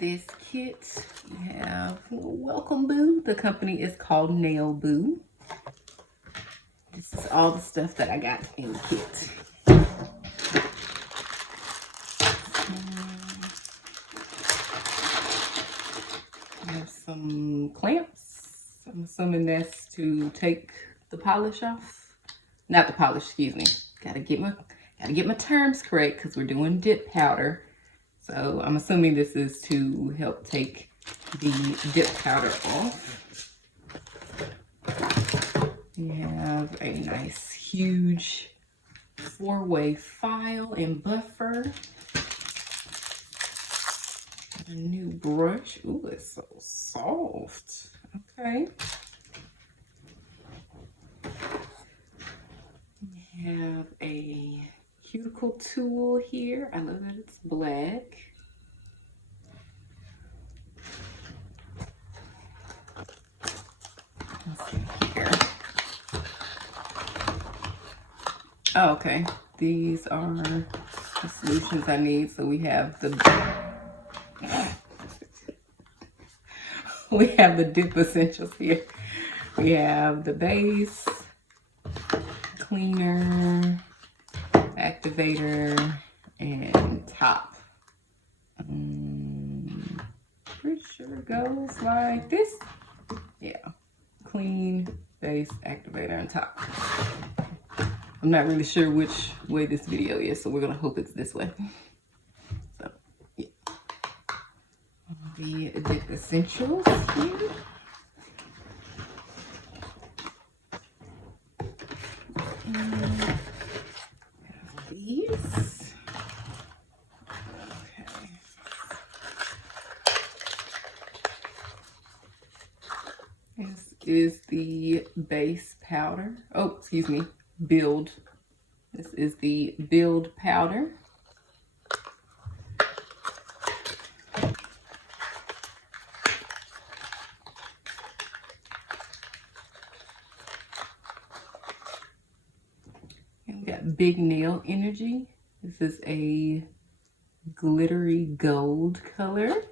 this kit, we have Welcome Boo. The company is called Nailboo. This is all the stuff that I got in the kit. I have some clamps. I'm assuming that's to take the polish off. Not the polish, excuse me. Gotta get my terms correct because we're doing dip powder. So I'm assuming this is to help take the dip powder off. We have a nice huge 4-way file and buffer. A new brush. Ooh, it's so soft. Okay. We have a cuticle tool here. I love that it's black. Let's see here. Oh, okay. These are the solutions I need. So we have the dip essentials here. We have the base, cleaner, activator, and top. Pretty sure it goes like this. Yeah, clean, base, activator, and top. I'm not really sure which way this video is, so we're gonna hope it's this way. So, yeah. The dip essentials here. These. Okay. This is the base powder. Oh, excuse me, build. This is the build powder. And we got Big Nail Energy. This is a glittery gold color.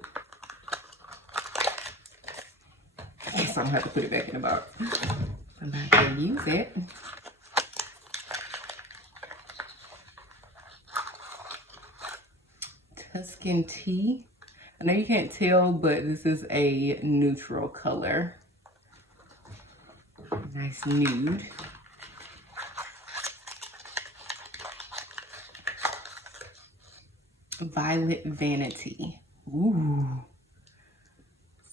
I guess I'm gonna have to put it back in the box. I'm not gonna use it. Tuscan tea. I know you can't tell, but this is a neutral color. Nice nude. Violet Vanity. Ooh.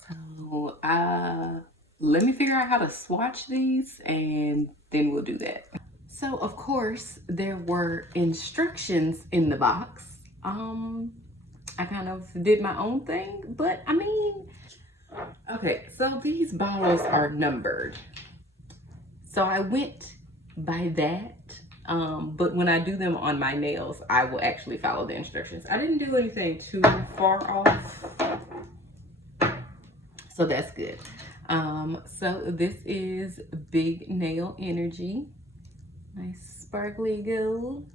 So let me figure out how to swatch these and then we'll do that. So of course there were instructions in the box. I kind of did my own thing, but I mean, okay, so these bottles are numbered. So I went by that. But when I do them on my nails, I will actually follow the instructions. I didn't do anything too far off, so that's good. So this is Big Nail Energy. Nice sparkly gold.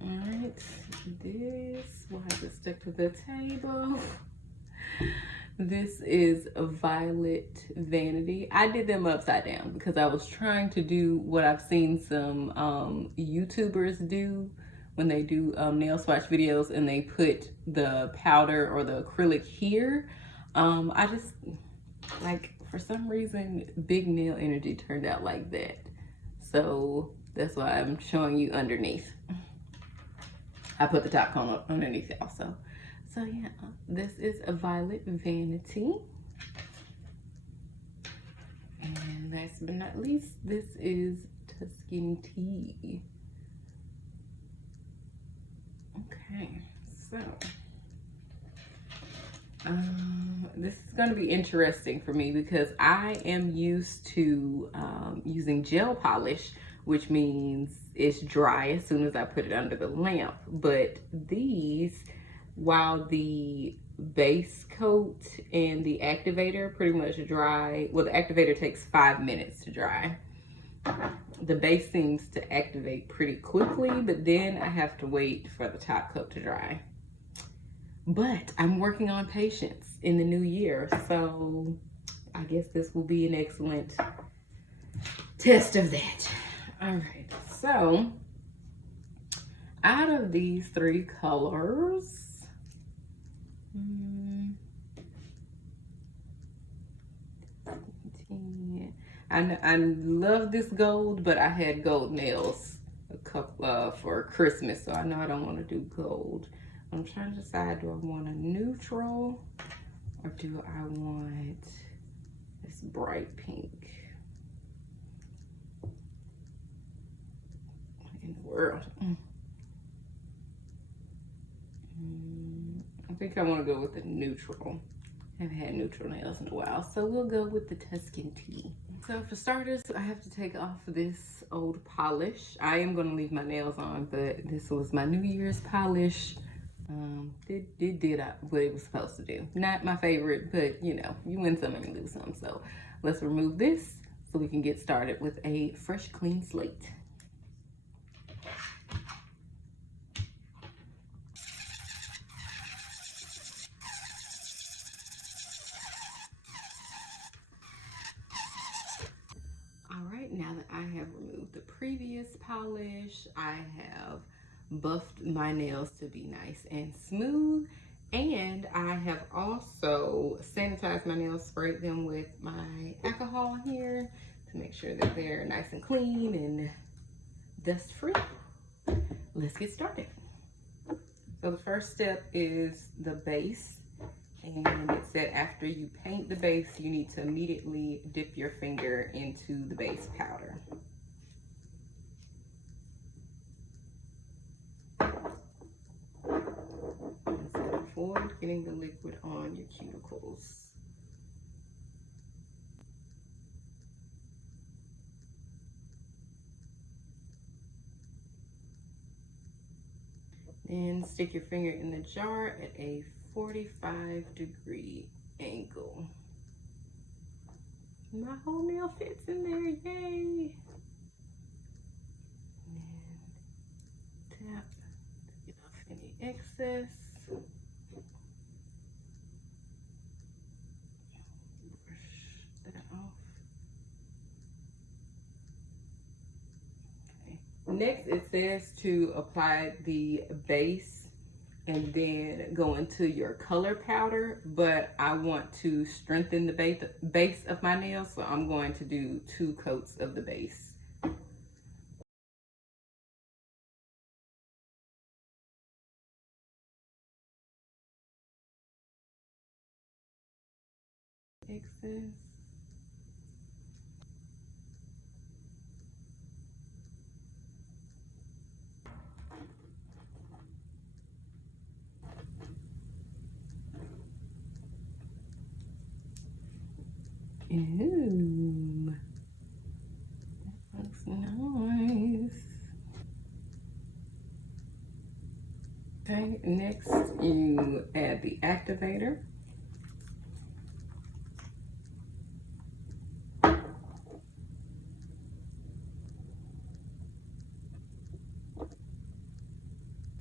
All right, this, why is it stuck to the table? This is a Violet Vanity. I did them upside down because I was trying to do what I've seen some YouTubers do when they do nail swatch videos and they put the powder or the acrylic here. I just, like, for some reason, Big Nail Energy turned out like that. So that's why I'm showing you underneath. I put the top cone up underneath it also. So yeah, this is a Violet Vanity. And last but not least, this is Tuscan tea. Okay, so this is going to be interesting for me because I am used to using gel polish, which means it's dry as soon as I put it under the lamp. But these, while the base coat and the activator pretty much dry, well, the activator takes 5 minutes to dry. the base seems to activate pretty quickly, but then I have to wait for the top coat to dry. But I'm working on patience in the new year, so I guess this will be an excellent test of that. All right, so out of these three colors, I love this gold, but I had gold nails a couple for Christmas, so I know I don't want to do gold. I'm trying to decide, do I want a neutral or do I want this bright pink? What in the world? I think I want to go with the neutral. I haven't had neutral nails in a while, so we'll go with the Tuscan tea. So for starters, I have to take off this old polish. I am going to leave my nails on, but this was my New Year's polish. It did what it was supposed to do. Not my favorite, but you know, you win some and you lose some. So let's remove this so we can get started with a fresh, clean slate. All right, now that I have removed the previous polish, I have buffed my nails to be nice and smooth. And I have also sanitized my nails, sprayed them with my alcohol here to make sure that they're nice and clean and dust free. Let's get started. So the first step is the base. And it said after you paint the base, you need to immediately dip your finger into the base powder. And so avoid getting the liquid on your cuticles. Then stick your finger in the jar at a 45-degree angle. My whole nail fits in there, yay! And tap to get off any excess. Brush that off. Okay. Next, it says to apply the base and then go into your color powder, but I want to strengthen the base of my nails, so I'm going to do 2 coats of the base. Excess. Ooh, that looks nice. Okay, next you add the activator.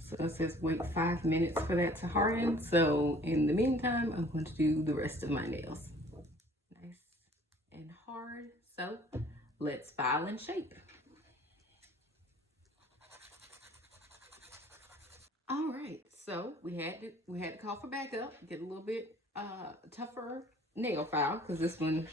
So it says wait 5 minutes for that to harden. So in the meantime, I'm going to do the rest of my nails. Nice and hard. So let's file and shape. All right, so we had to call for backup, get a little bit tougher nail file because this one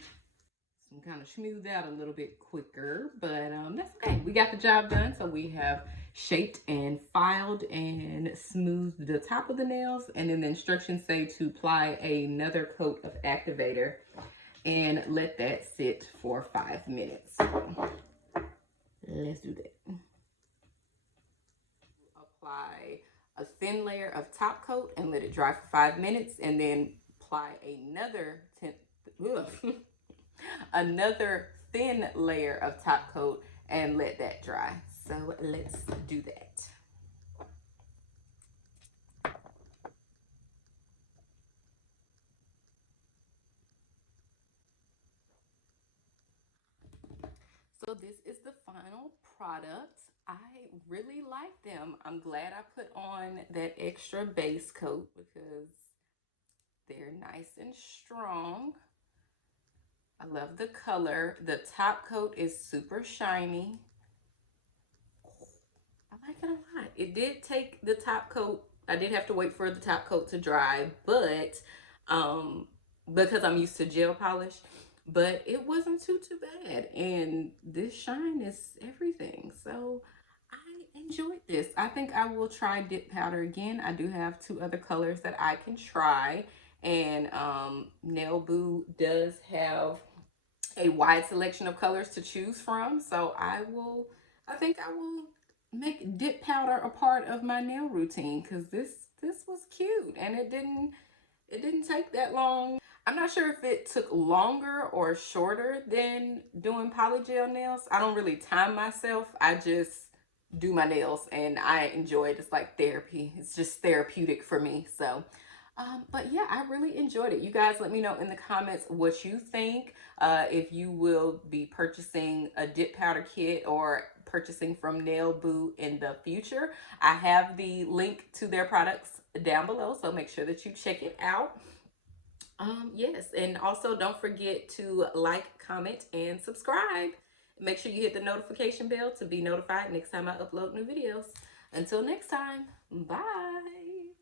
kind of smoothed out a little bit quicker, but that's okay. We got the job done. So we have shaped and filed and smoothed the top of the nails, and then the instructions say to apply another coat of activator and let that sit for 5 minutes. So let's do that. Apply a thin layer of top coat and let it dry for 5 minutes, and then apply another thin layer of top coat and let that dry. So let's do that. So this is the final product. I really like them. I'm glad I put on that extra base coat because they're nice and strong. I love the color. The top coat is super shiny. I like it a lot. It did take the top coat. I did have to wait for the top coat to dry, but because I'm used to gel polish, but it wasn't too bad. And this shine is everything. So I enjoyed this. I think I will try dip powder again. I do have 2 other colors that I can try. And Nailboo does have a wide selection of colors to choose from. So I think I will make dip powder a part of my nail routine because this was cute and it didn't take that long. I'm not sure if it took longer or shorter than doing polygel nails. I don't really time myself. I just do my nails and I enjoy it. It's like therapy. It's just therapeutic for me. So but yeah, I really enjoyed it. You guys let me know in the comments what you think. If you will be purchasing a dip powder kit or purchasing from Nailboo in the future. I have the link to their products down below, so make sure that you check it out. Yes, and also don't forget to like, comment, and subscribe. Make sure you hit the notification bell to be notified next time I upload new videos. Until next time, bye.